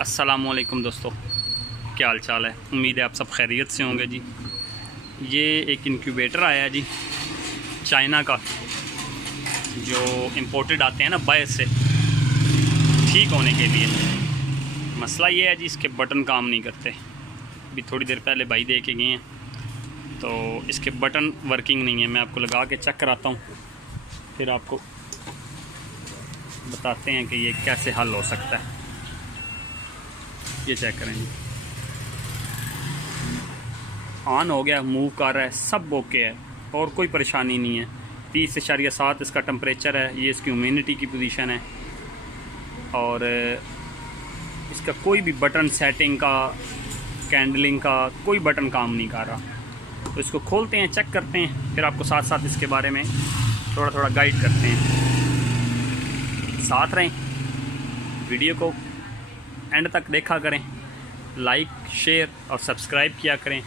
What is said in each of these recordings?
अस्सलामुअलैकुम दोस्तों, क्या हाल चाल है। उम्मीद है आप सब खैरियत से होंगे जी। ये एक इंक्यूबेटर आया है जी चाइना का, जो इंपोर्टेड आते हैं ना बाहर से, ठीक होने के लिए। मसला ये है जी, इसके बटन काम नहीं करते। अभी थोड़ी देर पहले भाई दे के गए हैं, तो इसके बटन वर्किंग नहीं है। मैं आपको लगा के चेक कराता हूँ, फिर आपको बताते हैं कि ये कैसे हल हो सकता है। ये चेक करें जी, ऑन हो गया, मूव कर रहा है, सब ओके है और कोई परेशानी नहीं है। 30.7 इसका टेम्परेचर है, ये इसकी ह्यूमिडिटी की पोजीशन है। और इसका कोई भी बटन सेटिंग का, कैंडलिंग का कोई बटन काम नहीं कर रहा। तो इसको खोलते हैं, चेक करते हैं, फिर आपको साथ साथ इसके बारे में थोड़ा थोड़ा गाइड करते हैं। साथ रहें, वीडियो को एंड तक देखा करें, लाइक शेयर और सब्सक्राइब किया करें,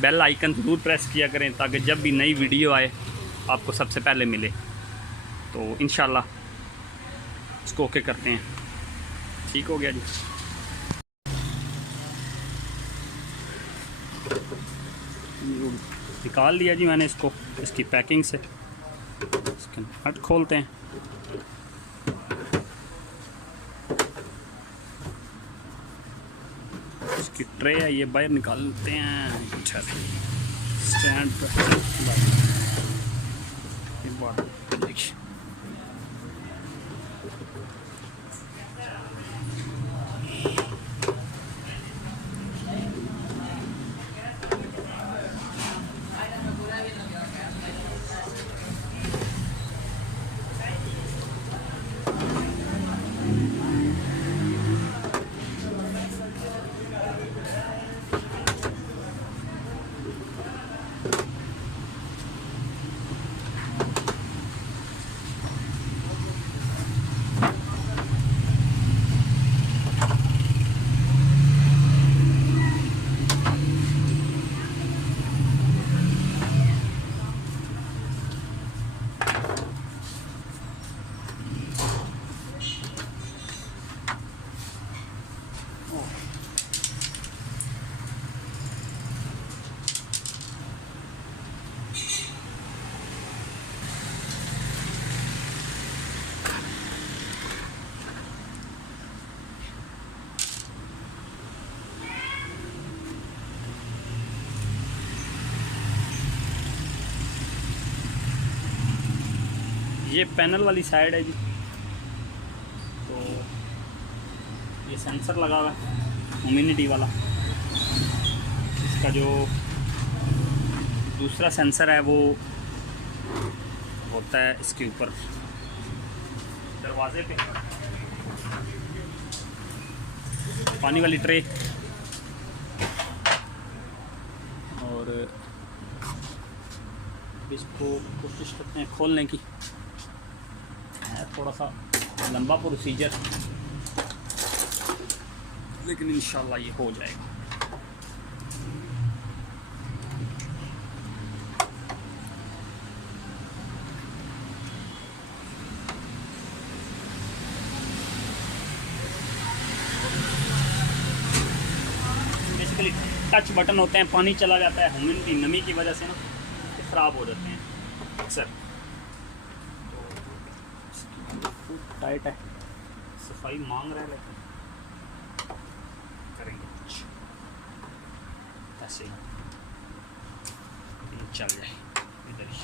बेल आइकन ज़रूर प्रेस किया करें ताकि जब भी नई वीडियो आए आपको सबसे पहले मिले। तो इंशाल्लाह इसको ओके करते हैं। ठीक हो गया जी। निकाल लिया जी मैंने इसको इसकी पैकिंग से। इसके नट खोलते हैं। इसकी ट्रे है, ये बाहर निकालते हैं। अच्छा, स्टैंड पर देखिए, ये पैनल वाली साइड है जी। तो ये सेंसर लगा हुआ है ह्यूमिडिटी वाला। इसका जो दूसरा सेंसर है वो होता है इसके ऊपर दरवाजे पे। पानी वाली ट्रे, और इसको कोशिश करते हैं खोलने की। थोड़ा सा लंबा प्रोसीजर, लेकिन इंशाल्लाह ये हो जाएगा। बेसिकली टच बटन होते हैं, पानी चला जाता है, ह्यूमिडिटी नमी की वजह से ना ख़राब हो जाते हैं अक्सर। टाइट है, सफाई मांग रहा है, लेकिन करेंगे कुछ ऐसे ही चल जाए। इधर ही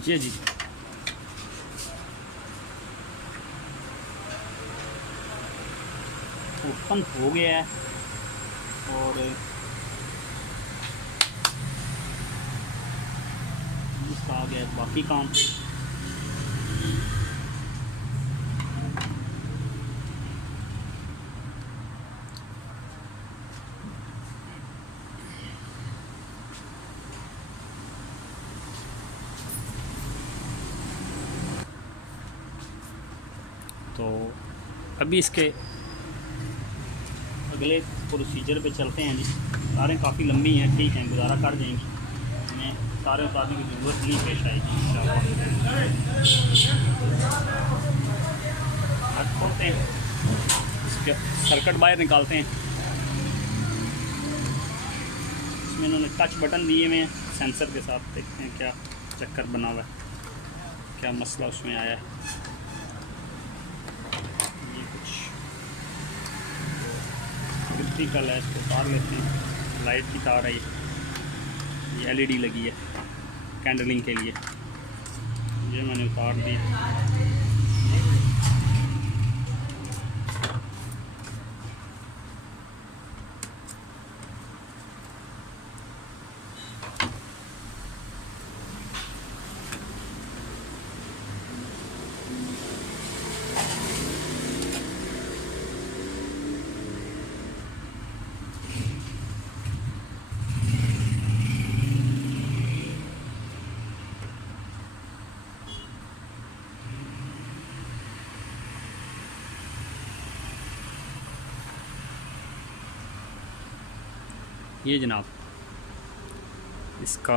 जी जी। ओपन हो गया है और इसका आ गया बाकी काम। तो अभी इसके अगले प्रोसीजर पे चलते हैं जी। तारें काफ़ी लंबी हैं, ठीक हैं, गुजारा कर जाएंगी, हमें तारें उतारने की ज़रूरत नहीं पेश आएगी इंशाल्लाह। खोलते हैं, इसके सर्किट बाहर निकालते हैं। इसमें इन्होंने टच बटन दिए हुए हैं सेंसर के साथ, देखते हैं क्या चक्कर बना हुआ है, क्या मसला उसमें आया है। ये कुछ इलेक्ट्रिकल है, इसको उतार लेते हैं। लाइट की तार है, ये एलईडी लगी है कैंडलिंग के लिए, ये मैंने उतार दी। ये जनाब इसका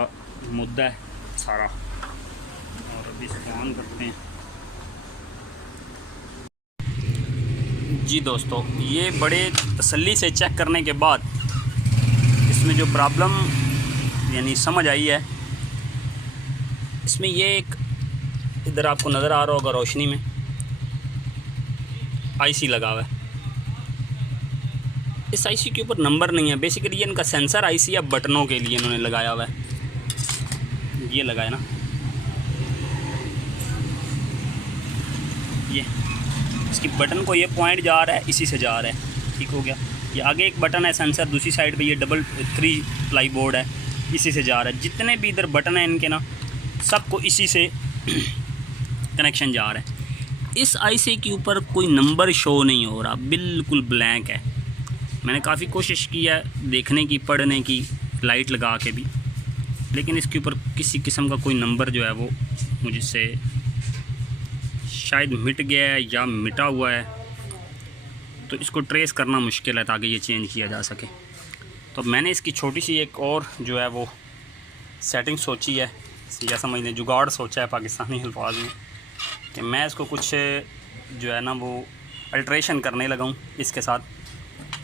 मुद्दा है सारा, और अभी इसको ऑन करते हैं। जी दोस्तों, ये बड़े तसल्ली से चेक करने के बाद इसमें जो प्रॉब्लम यानी समझ आई है, इसमें ये एक इधर आपको नज़र आ रहा होगा रोशनी में आईसी लगा हुआ है। इस आईसी के ऊपर नंबर नहीं है, बेसिकली ये इनका सेंसर आईसी या बटनों के लिए इन्होंने लगाया हुआ है। ये लगाया ना, ये इसकी बटन को ये पॉइंट जा रहा है, इसी से जा रहा है, ठीक हो गया। ये आगे एक बटन है सेंसर, दूसरी साइड पे ये डबल 3 प्लाई बोर्ड है, इसी से जा रहा है। जितने भी इधर बटन हैं इनके ना, सबको इसी से कनेक्शन जा रहा है। इस आईसी के ऊपर कोई नंबर शो नहीं हो रहा, बिल्कुल ब्लैंक है। मैंने काफ़ी कोशिश की है देखने की, पढ़ने की, लाइट लगा के भी, लेकिन इसके ऊपर किसी किस्म का कोई नंबर जो है वो मुझसे शायद मिट गया है या मिटा हुआ है, तो इसको ट्रेस करना मुश्किल है ताकि ये चेंज किया जा सके। तो मैंने इसकी छोटी सी एक और जो है वो सेटिंग सोची है, या समझ लें जुगाड़ सोचा है पाकिस्तानी अल्फाज में, कि मैं इसको कुछ जो है ना वो अल्ट्रेशन करने लगा हूँ इसके साथ।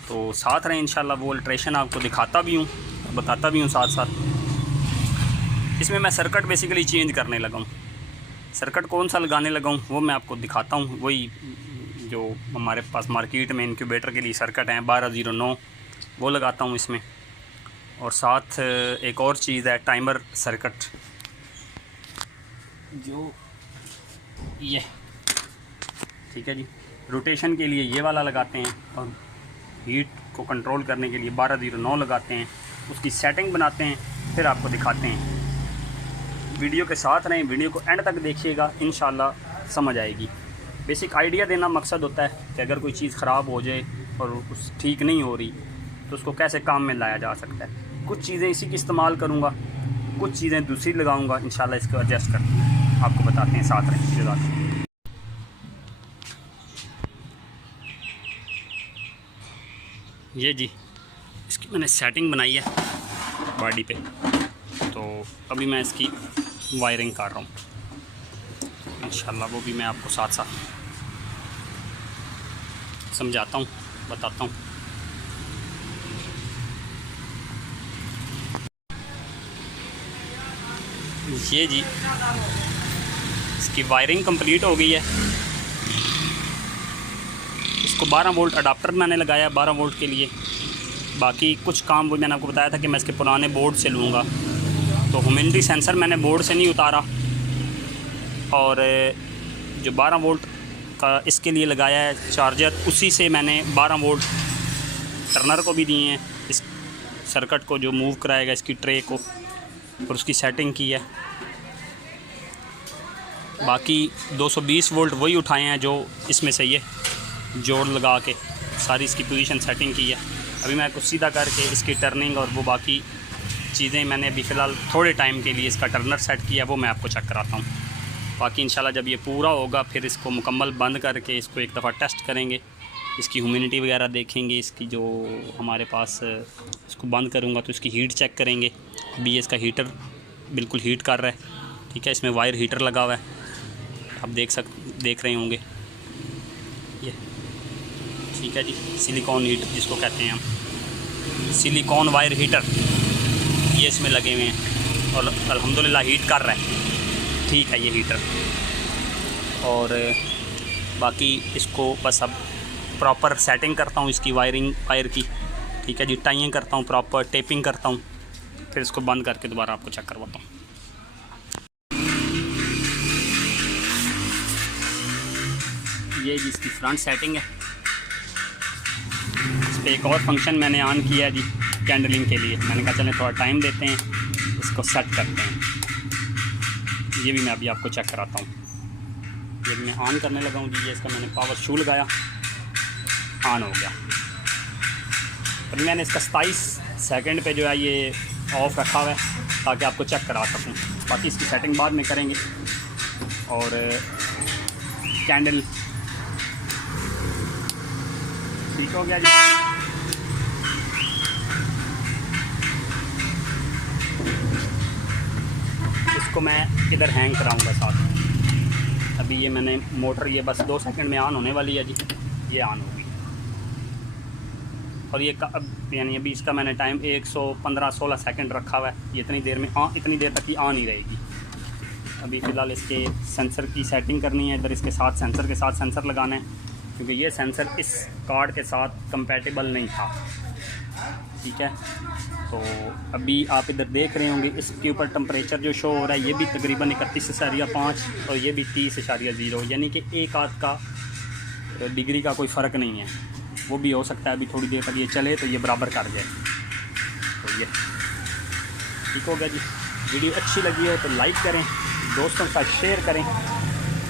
तो साथ रहें, इंशाल्लाह वो अल्ट्रेशन आपको दिखाता भी हूँ, बताता भी हूँ साथ साथ। इसमें मैं सर्किट बेसिकली चेंज करने लगा हूँ। सर्किट कौन सा लगाने लगा हूँ वो मैं आपको दिखाता हूँ। वही जो हमारे पास मार्केट में इंक्यूबेटर के लिए सर्किट हैं 1209, वो लगाता हूँ इसमें। और साथ एक और चीज़ है टाइमर सर्किट, जो ये ठीक है जी, रोटेशन के लिए ये वाला लगाते हैं, और हीट को कंट्रोल करने के लिए 1209 लगाते हैं। उसकी सेटिंग बनाते हैं, फिर आपको दिखाते हैं। वीडियो के साथ रहें, वीडियो को एंड तक देखिएगा, इंशाल्लाह समझ आएगी। बेसिक आइडिया देना मकसद होता है कि अगर कोई चीज़ ख़राब हो जाए और उस ठीक नहीं हो रही तो उसको कैसे काम में लाया जा सकता है। कुछ चीज़ें इसी की इस्तेमाल करूँगा, कुछ चीज़ें दूसरी लगाऊँगा, इंशाल्लाह इसको एडजस्ट कर आपको बताते हैं, साथ रहें। जज़ाकल्लाह। ये जी इसकी मैंने सेटिंग बनाई है बॉडी पे, तो अभी मैं इसकी वायरिंग कर रहा हूँ, इंशाल्लाह वो भी मैं आपको साथ साथ समझाता हूँ, बताता हूँ। ये जी इसकी वायरिंग कंप्लीट हो गई है। इसको 12 वोल्ट अडाप्टर मैंने लगाया 12 वोल्ट के लिए। बाकी कुछ काम वो मैंने आपको बताया था कि मैं इसके पुराने बोर्ड से लूँगा, तो ह्यूमिडिटी सेंसर मैंने बोर्ड से नहीं उतारा, और जो 12 वोल्ट का इसके लिए लगाया है चार्जर, उसी से मैंने 12 वोल्ट टर्नर को भी दिए हैं, इस सर्किट को जो मूव कराएगा इसकी ट्रे को, और उसकी सेटिंग की है। बाकी 220 वोल्ट वही उठाए हैं जो इसमें से ये जोड़ लगा के सारी इसकी पोजीशन सेटिंग की है। अभी मैं कुछ सीधा करके इसकी टर्निंग और वो बाकी चीज़ें मैंने अभी फ़िलहाल थोड़े टाइम के लिए इसका टर्नर सेट किया, वो मैं आपको चेक कराता हूँ। बाकी इंशाल्लाह जब ये पूरा होगा फिर इसको मुकम्मल बंद करके इसको एक दफ़ा टेस्ट करेंगे, इसकी ह्यूमिडिटी वगैरह देखेंगे, इसकी जो हमारे पास, इसको बंद करूँगा तो इसकी हीट चेक करेंगे। अभी ये इसका हीटर बिल्कुल हीट कर रहा है, ठीक है। इसमें वायर हीटर लगा हुआ है, आप देख रहे होंगे ये, ठीक है जी। सिलिकॉन हीटर जिसको कहते हैं हम, सिलिकॉन वायर हीटर ये इसमें लगे हुए हैं और अल्हम्दुलिल्लाह हीट कर रहा है, ठीक है ये हीटर। और बाकी इसको बस अब प्रॉपर सेटिंग करता हूँ इसकी वायर की, ठीक है जी। टाइइंग करता हूँ, प्रॉपर टेपिंग करता हूँ, फिर इसको बंद करके दोबारा आपको चेक करवाता हूँ। ये जिसकी फ्रंट सेटिंग है, इस पर एक और फंक्शन मैंने ऑन किया है जी कैंडलिंग के लिए। मैंने कहा चलें थोड़ा टाइम देते हैं, इसको सेट करते हैं। ये भी मैं अभी आपको चेक कराता हूँ। ये मैं ऑन करने लगा हूँ जी, ये इसका मैंने पावर शू लगाया, ऑन हो गया। अभी मैंने इसका 27 सेकंड पे जो है ये ऑफ़ रखा हुआ है ताकि आपको चेक करा सकूँ। बाकी इसकी सेटिंग बाद में करेंगे। और कैंडल ठीक हो गया जी। इसको मैं इधर हैंग कराऊंगा साथ। अभी ये मैंने मोटर, ये बस 2 सेकंड में ऑन होने वाली है जी, ये ऑन होगी। और ये अब यानी अभी इसका मैंने टाइम 115-16 सेकंड रखा हुआ है। ये इतनी देर में इतनी देर तक ही ऑन ही रहेगी। अभी फ़िलहाल इसके सेंसर की सेटिंग करनी है। इधर इसके साथ सेंसर के साथ सेंसर लगाना है, क्योंकि ये सेंसर इस कार्ड के साथ कंपैटिबल नहीं था, ठीक है। तो अभी आप इधर देख रहे होंगे इसके ऊपर टेम्परेचर जो शो हो रहा है ये भी तकरीबन 31.5 और ये भी 30.0, यानी कि एक आध का डिग्री का कोई फ़र्क नहीं है। वो भी हो सकता है अभी थोड़ी देर तक ये चले तो ये बराबर कर जाए। तो ये ठीक हो गया जी। वीडियो अच्छी लगी हो तो लाइक करें, दोस्तों के साथ शेयर करें,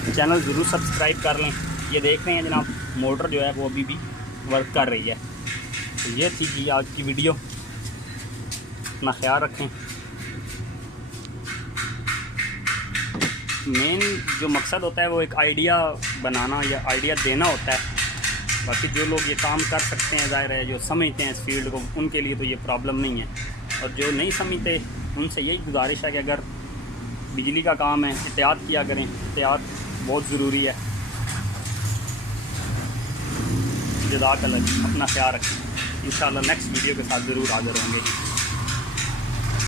चैनल ज़रूर सब्सक्राइब कर लें। ये देख रहे हैं जनाब मोटर जो है वो अभी भी वर्क कर रही है। तो ये थी जी आज की वीडियो। अपना ख्याल रखें। मेन जो मकसद होता है वो एक आइडिया बनाना या आइडिया देना होता है। बाकी जो लोग ये काम कर सकते हैं, ज़ाहिर है जो समझते हैं इस फील्ड को, उनके लिए तो ये प्रॉब्लम नहीं है। और जो नहीं समझते उनसे यही गुजारिश है कि अगर बिजली का काम है एहतियात किया करें, एहतियात बहुत ज़रूरी है। जज़ाकल्लाह, अपना ख्याल रखें। इंशाअल्लाह नेक्स्ट वीडियो के साथ ज़रूर हाज़िर होंगे।